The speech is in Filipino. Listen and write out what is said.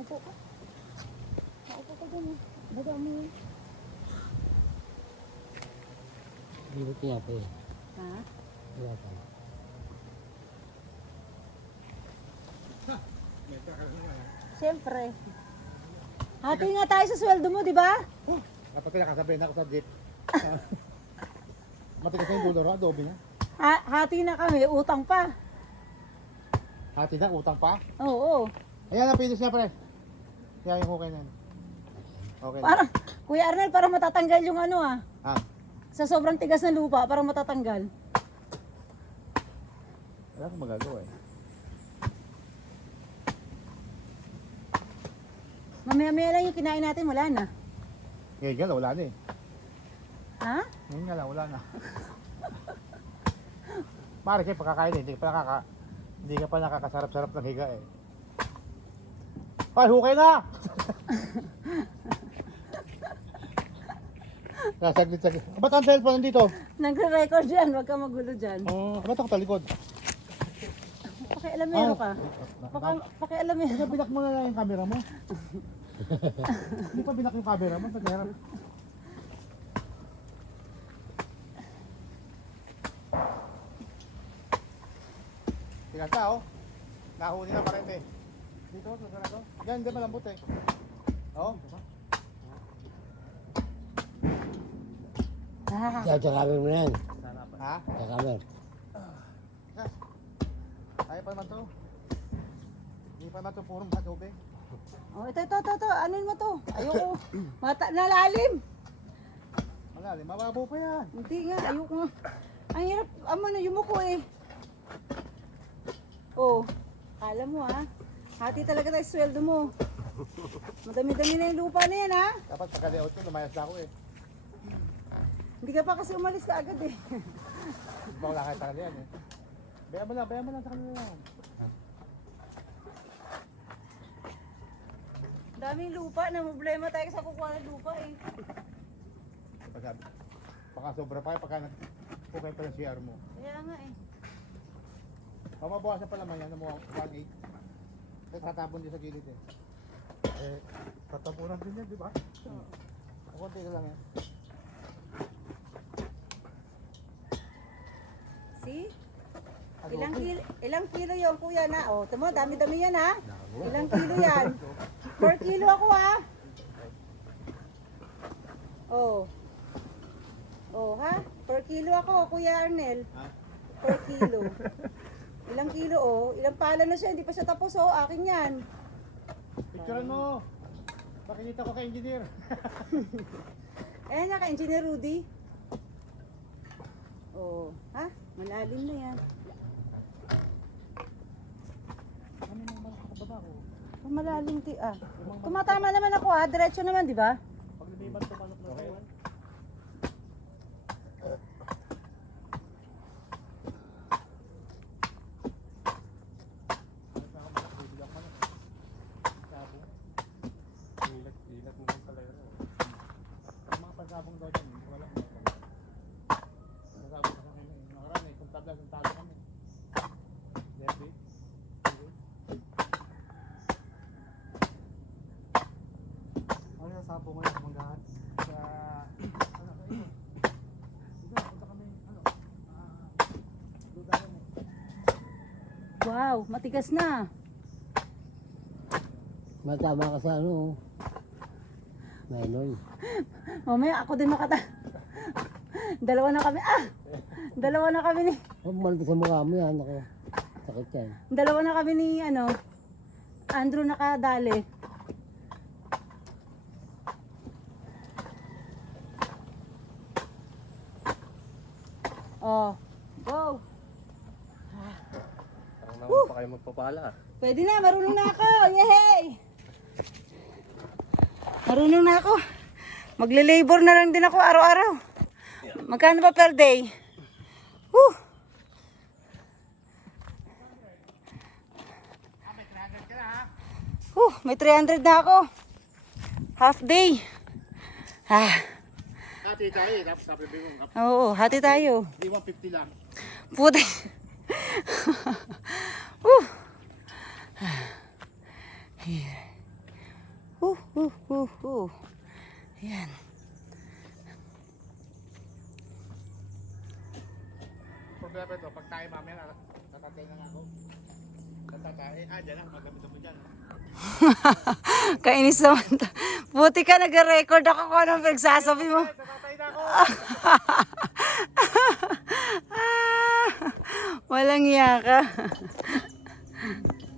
Nakaupo ka. Nakaupo ka dyan. Baga mo yun. Hindi mo tinapa eh. Ha? Wala pa. Siyempre. Hati nga tayo sa sweldo mo, di ba? Kapag pinakasabay na ako sa jeep. Matigas na yung dulo ro, adobe na. Hati na kami, utang pa. Hati na, utang pa. Oo. Ayan na, pinis niya pre. Kaya yung okay na yan. Okay na. Parang, Kuya Arnel, para matatanggal yung ano ah. Ha? Sa sobrang tigas ng lupa, para matatanggal. Wala akong magagawa eh. Mamaya-maya lang yung kinain natin, wala na. Ngayon nga lang, wala na eh. Ha? Ngayon nga lang, wala na. Pare kayo, pagkakain eh. Hindi ka pa nakakasarap-sarap ng higa eh. Ay, hukay na! Saglit. Ba't ang cellphone nandito? Nagre-record yan, wag ka magulo dyan. Ba't ako talikod? Pakialamero ka. Pakialamero. Binak mo na lang yung camera mo. Hindi pa binak yung camera mo. Pagkahirap. Tigas na oh. Nahuli na parente. Dito, sa sarado. Yan, hindi malambot eh. Oo. Tsakamin mo na yan. Ha? Tsakamin. Ayaw pa naman to. Hindi pa naman to purong adobe. Oh, ito. Anin mo to? Ayoko. Nalalim. Malalim, mababaw pa yan. Hindi nga, ayoko nga. Ang hirap, yumuko eh. Oh, alam mo ha. Hati talaga tayo sweldo mo. Madami-dami na yung lupa na yan ha. Dapat pagka-layout ko, lumayas na ako eh. Hindi ka pa kasi umalis ka agad eh. Diba wala kayo sa kanila yan eh. Bayaan mo lang sa kanila lang. Daming lupa, na problema tayo sa kukuha ng lupa eh. Baka sobra pa pagka nagpukay pa ng CR mo. Kaya nga eh. Mababawasan pa naman yan ng mga 1.8. Kasi tatapon din sa gilid eh. Tatapunan din yan, di ba? Kunti na lang yan. See? Ilang kilo yon kuya na? Oh, tamo, dami-dami yan ha. Ilang kilo yan? 4 kilo ako ha. Oh. Oh ha? 4 kilo ako, Kuya Arnel. 4 kilo. Ilang kilo oh? Ilang pala na siya, hindi pa siya tapos oh. Akin yan. Picturean mo! Pakikita ko kay engineer. Ayan nga ka, Engineer Rudy. Oh, ha? Malalim na yan. Ano nang makakababa ko? Oh, malalim Tumatama naman ako ha, diretso naman, di ba? Pag lumiban tumanok na tayo. Ilat mo lang pala yun. Ang mga pagsabong daw dyan, wala mo. Pagsabong sa kanya, nakaraan eh, kung tabla, kung talo kami. Derby. Ano yung sapo ngayon sa manggahan? Sa... ano sa iyo? Dito, punta kami, dudayan eh. Wow, matigas na. Matama ka sa ano. Nylon. Mamaya ako din Dalawa na kami. Dalawa na kami ni. Huwag malito sa mukha mo yan. Ako. Sakit yan. Dalawa na kami ni Andrew nakadali. Oh, go. Parang naman pa kayo magpapala. Pwede na, marunong na ako. Yehey! Marunong na ako. Magle-labor na lang din ako araw-araw. Magkano ba per day? Woo! May 300 na ako. Half day. Hati tayo eh, tapos sabi mo. Oo, hati tayo. Di 150 lang. Puti. Ayan. Problema ito, pag tayo mamaya, natatay na nga ako. Natatay, dyan lang, magamit mo dyan. Kainis naman. Buti ka nag-record ako kung anong pagsasabi mo. Natatay na ako! Walang iya ka.